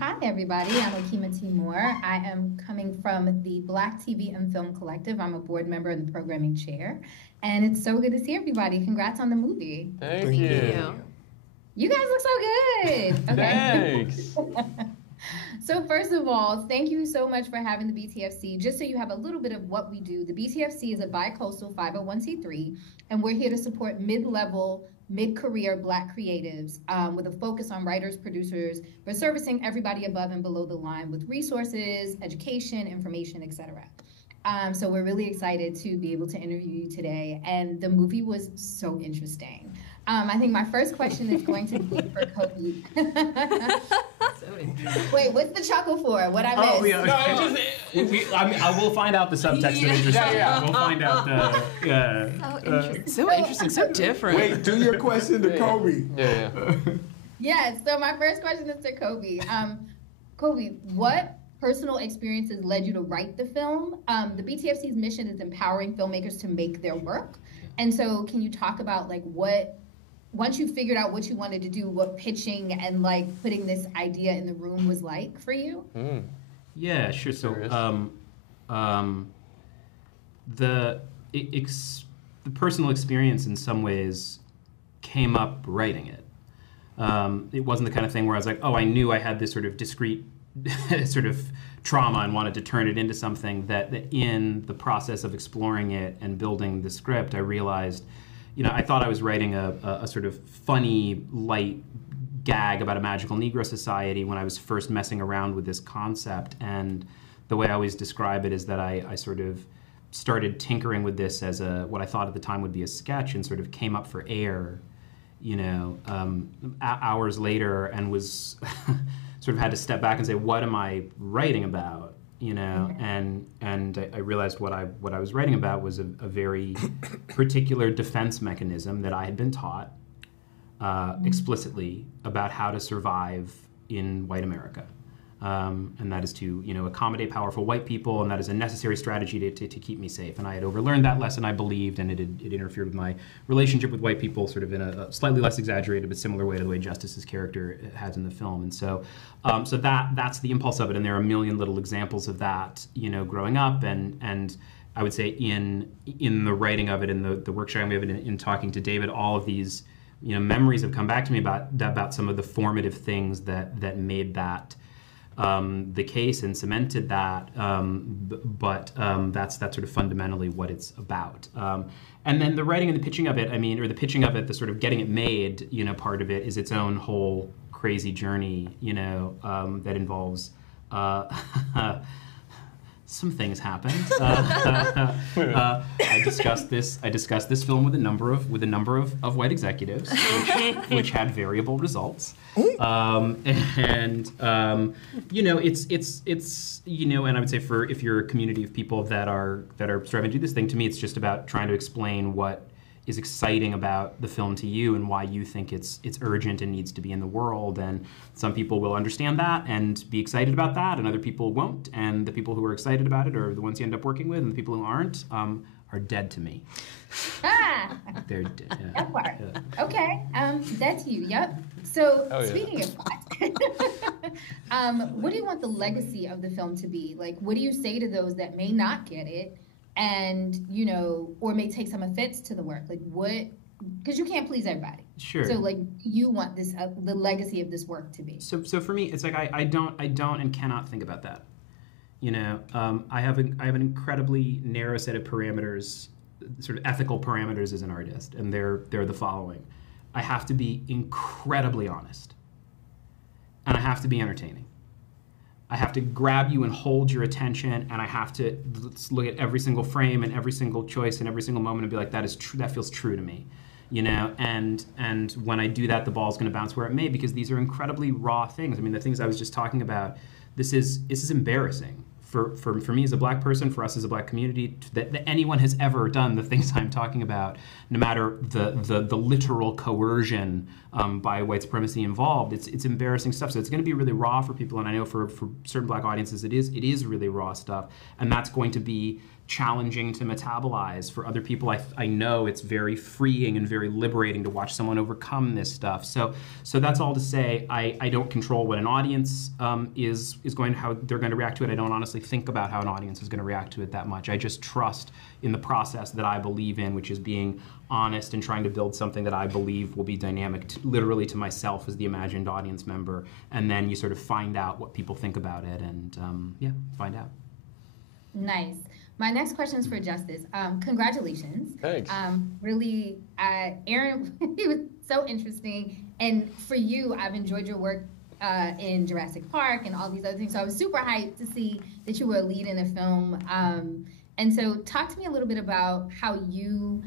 Hi, everybody. I'm Okema T Moore. I am coming from the Black TV and Film Collective. I'm a board member and the programming chair. And it's so good to see everybody. Congrats on the movie. Thank you. You guys look so good. Okay. Thanks. So first of all, thank you so much for having the BTFC. Just so you have a little bit of what we do, the BTFC is a bi-coastal 501c3, and we're here to support mid-level, mid-career Black creatives with a focus on writers, producers. We're servicing everybody above and below the line with resources, education, information, etc. So we're really excited to be able to interview you today. And the movie was so interesting. I think my first question is going to be for Kobe. Wait, what's the chuckle for? What I missed? Oh, yeah. I will find out the subtext of interesting. Yeah. We'll find out the. So interesting, so different. Wait, do your question to Kobe. Yeah. Yeah, so my first question is to Kobe. Kobe, what personal experiences led you to write the film? The BTFC's mission is empowering filmmakers to make their work. And so can you talk about like once you figured out what you wanted to do, what pitching and like putting this idea in the room was like for you? Yeah, sure. So the personal experience in some ways came up writing it. It wasn't the kind of thing where I was like, oh, I knew I had this sort of discrete sort of trauma and wanted to turn it into something that in the process of exploring it and building the script, I realized, I thought I was writing a sort of funny, light gag about a magical Negro society when I was first messing around with this concept. And the way I always describe it is that I sort of started tinkering with this as what I thought at the time would be a sketch and sort of came up for air, hours later and was sort of had to step back and say, what am I writing about? And I realized what I was writing about was a very particular defense mechanism that I had been taught explicitly about how to survive in white America. And that is to, accommodate powerful white people, and that is a necessary strategy to keep me safe. And I had overlearned that lesson, I believed, and it interfered with my relationship with white people sort of in a slightly less exaggerated but similar way to the way Justice's character has in the film. And so that's the impulse of it, and there are a million little examples of that, growing up, and I would say in the writing of it, in the workshopping of it, in talking to David, all of these, memories have come back to me about some of the formative things that made that the case and cemented that, but that's sort of fundamentally what it's about. And then the writing and the pitching of it, the sort of getting it made, part of it is its own whole crazy journey, that involves some things happened. I discussed this film with a number of white executives, which had variable results. It's and I would say if you're a community of people that are striving to do this thing, to me it's just about trying to explain what is exciting about the film to you and why you think it's urgent and needs to be in the world. And some people will understand that and be excited about that, and other people won't. And the people who are excited about it are the ones you end up working with, and the people who aren't are dead to me. They're dead. Yeah. That part. Yeah. Okay. That's you. Yep. So speaking of that, what do you want the legacy of the film to be? Like, what do you say to those that may not get it? And, or may take some offense to the work, like what, because you can't please everybody. Sure. So like you want this, the legacy of this work to be. So for me, it's like, I don't and cannot think about that. I have an incredibly narrow set of parameters, sort of ethical parameters as an artist. And they're the following. I have to be incredibly honest, and I have to be entertaining. I have to grab you and hold your attention, and I have to look at every single frame and every single choice and every single moment and be like, that is true. That feels true to me, And when I do that, the ball's going to bounce where it may, because these are incredibly raw things. I mean, the things I was just talking about. This is embarrassing for me as a black person, for us as a black community, that anyone has ever done the things I'm talking about, no matter the literal coercion by white supremacy involved, it's embarrassing stuff. So it's going to be really raw for people, and I know for certain black audiences it is really raw stuff, and that's going to be challenging to metabolize. For other people, I know it's very freeing and very liberating to watch someone overcome this stuff. So that's all to say, I don't control what an audience is going, how they're going to react to it. I don't honestly think about how an audience is going to react to it that much. I just trust in the process that I believe in, which is being honest and trying to build something that I believe will be dynamic, literally to myself as the imagined audience member. And then you sort of find out what people think about it, and find out. Nice. My next question is for Justice. Congratulations. Thanks. Really, Aaron, it was so interesting. And for you, I've enjoyed your work in Jurassic Park and all these other things. So I was super hyped to see that you were a lead in a film. And so talk to me a little bit about how you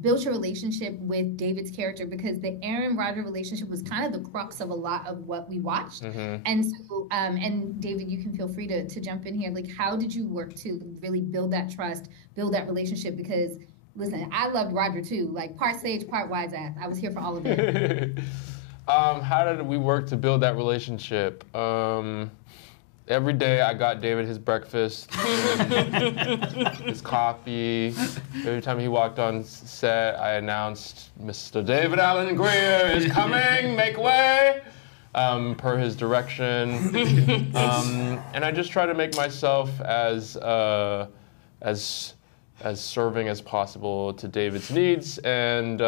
built your relationship with David's character, because the Aaron-Roger relationship was kind of the crux of a lot of what we watched. Mm-hmm. And so, and David, you can feel free to jump in here. Like, how did you work to really build that trust, build that relationship? Because, listen, I loved Roger too, like part sage, part wise ass. I was here for all of it. How did we work to build that relationship? Every day I got David his breakfast, his coffee. Every time he walked on set, I announced, "Mr. David Allen Greer is coming, make way," per his direction. And I just try to make myself as serving as possible to David's needs, and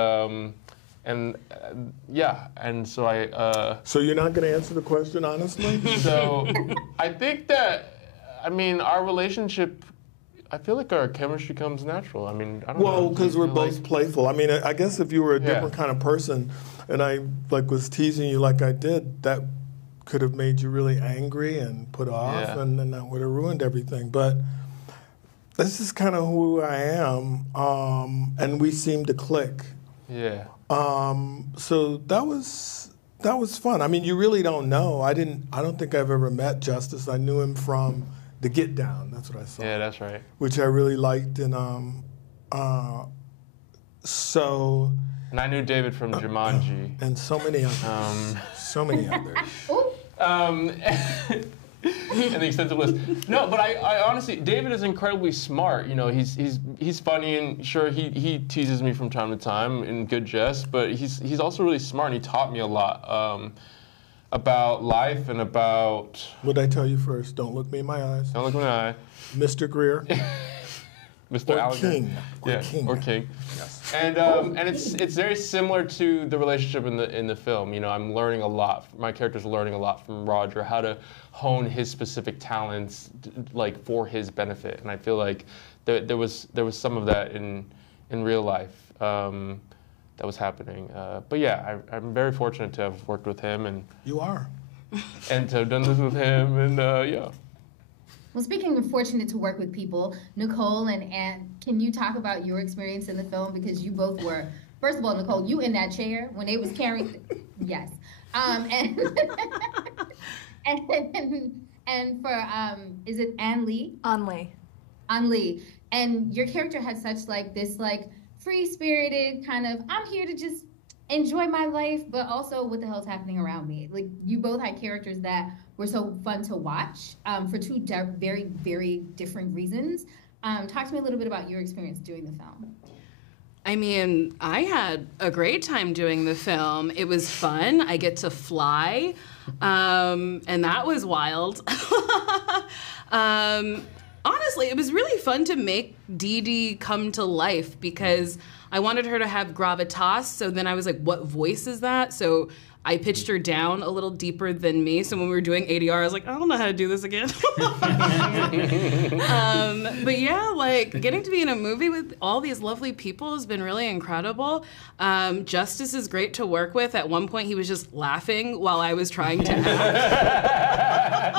so I... So you're not going to answer the question honestly? So I think that, our relationship, I feel like our chemistry comes natural. I don't know. Well, because we're both playful. I guess if you were a different kind of person and I was teasing you like I did, that could have made you really angry and put off, and then that would have ruined everything. But this is kind of who I am, and we seem to click. Yeah. So that was fun. You really don't know. I don't think I've ever met Justice. I knew him from The Get Down. That's what I saw. Yeah, that's right. Which I really liked, and And I knew David from Jumanji. And so many others. So many others. And the extensive list. No, but I honestly, David is incredibly smart. He's funny, and sure, he teases me from time to time in good jest, but he's also really smart, and he taught me a lot about life and about... What'd I tell you first? Don't look me in my eyes. Don't look me in the eye. Mr. Greer. Mr. Or King. Or King. Yes. And it's very similar to the relationship in the film. I'm learning a lot. My character's learning a lot from Roger, how to hone his specific talents, for his benefit. And I feel like there was some of that in real life that was happening. But yeah, I'm very fortunate to have worked with him, and you are, and to have done this with him, and yeah. Well, speaking of fortunate to work with people, Nicole and Ann, can you talk about your experience in the film? Because you both were, first of all, Nicole, you in that chair when they was carrying, yes. And for, is it Ann Lee? An Lee. An Lee. And your character had such this free-spirited kind of, I'm here to just enjoy my life, but also what the hell's happening around me. You both had characters that were so fun to watch for two very, very different reasons. Talk to me a little bit about your experience doing the film. I had a great time doing the film. It was fun. I get to fly, and that was wild. Honestly, it was really fun to make Dee Dee come to life because I wanted her to have gravitas, so then I was like, what voice is that? So I pitched her down a little deeper than me, so when we were doing ADR, I was like, I don't know how to do this again. But yeah, getting to be in a movie with all these lovely people has been really incredible. Justice is great to work with. At one point, he was just laughing while I was trying to act.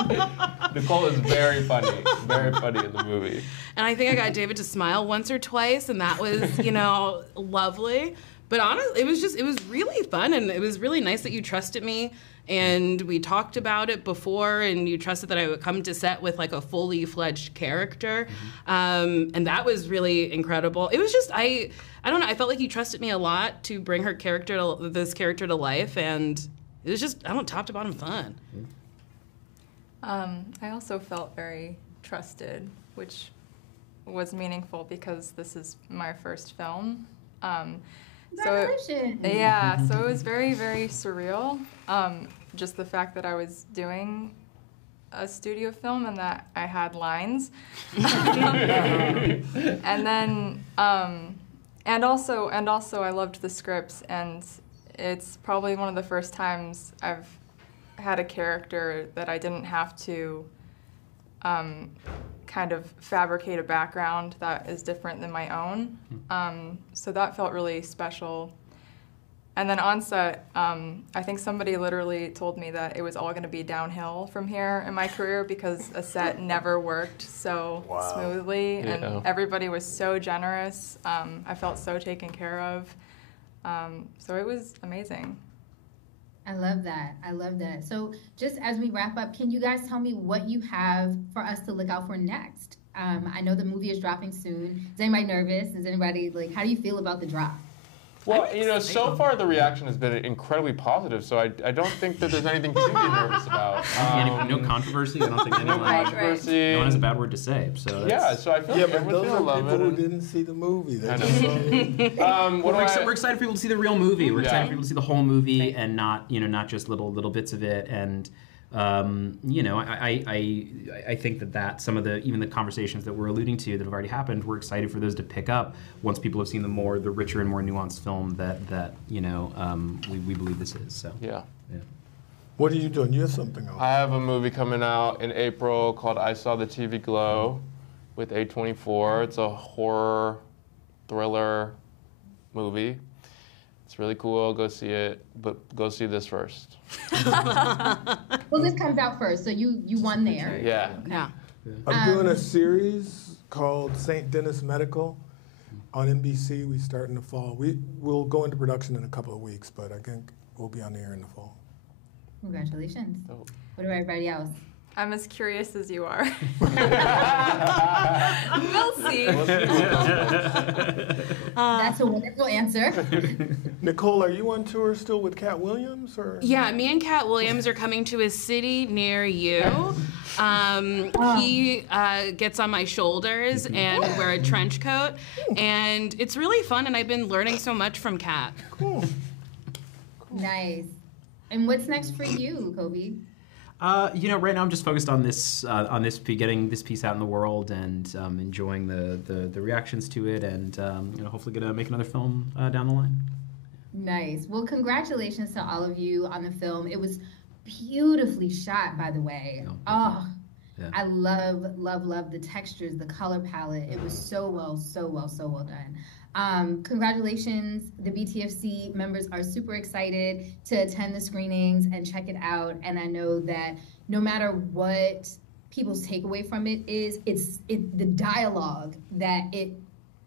Nicole is very funny in the movie. And I think I got David to smile once or twice, and that was, lovely. But honestly, it was really fun, and it was really nice that you trusted me and we talked about it before, and you trusted that I would come to set with like a fully fledged character, and that was really incredible. It was just I don't know. I felt like you trusted me a lot to bring this character to life, and it was just top to bottom fun. I also felt very trusted, which was meaningful because this is my first film. Congratulations. So it was very, very surreal. Just the fact that I was doing a studio film and that I had lines. And then, and also I loved the scripts, and it's probably one of the first times I've had a character that I didn't have to kind of fabricate a background that is different than my own. So that felt really special. And then on set, I think somebody literally told me that it was all going to be downhill from here in my career because a set never worked so smoothly, and everybody was so generous. I felt so taken care of. So it was amazing. I love that. I love that. So just as we wrap up, can you guys tell me what you have for us to look out for next? I know the movie is dropping soon. Is anybody nervous? Is anybody, how do you feel about the drop? Well, so far the reaction has been incredibly positive, so I don't think that there's anything to be nervous about. No controversy. I don't think anyone, controversy. No one has a bad word to say. So so I feel like everyone's gonna love it. People who didn't see the movie. We're excited for people to see the real movie. We're excited for people to see the whole movie and not just little bits of it. And I think that some of even the conversations that we're alluding to that have already happened, we're excited for those to pick up once people have seen the richer and more nuanced film that we believe this is. So yeah. What are you doing? You have something else. I have a movie coming out in April called I Saw the TV Glow with A24. It's a horror thriller movie. It's really cool. Go see it, but go see this first. Well, this comes out first, so you won there. Yeah. Yeah. I'm doing a series called St. Denis Medical on NBC. We start in the fall. We'll go into production in a couple of weeks, but I think we'll be on the air in the fall. Congratulations. Oh. What about everybody else? I'm as curious as you are. We'll see. That's a wonderful answer. Nicole, are you on tour still with Cat Williams? Or? Yeah, me and Cat Williams are coming to a city near you. He gets on my shoulders and we wear a trench coat, and it's really fun, and I've been learning so much from Cat. Cool. Nice. And what's next for you, Kobe? Right now I'm just focused on this, getting this piece out in the world and enjoying the reactions to it, and hopefully gonna make another film down the line. Nice. Well, congratulations to all of you on the film. It was beautifully shot, by the way. Yeah. I love the textures, the color palette. It was so well done. Congratulations. The BTFC members are super excited to attend the screenings and check it out. And I know that no matter what people's takeaway from it is, the dialogue that it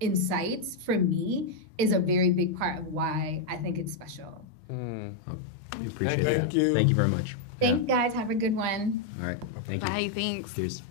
incites for me is a very big part of why I think it's special. We appreciate it. Thank you. Thank you very much. Thanks, guys. Have a good one. All right. Thank you. Bye. Thanks. Cheers.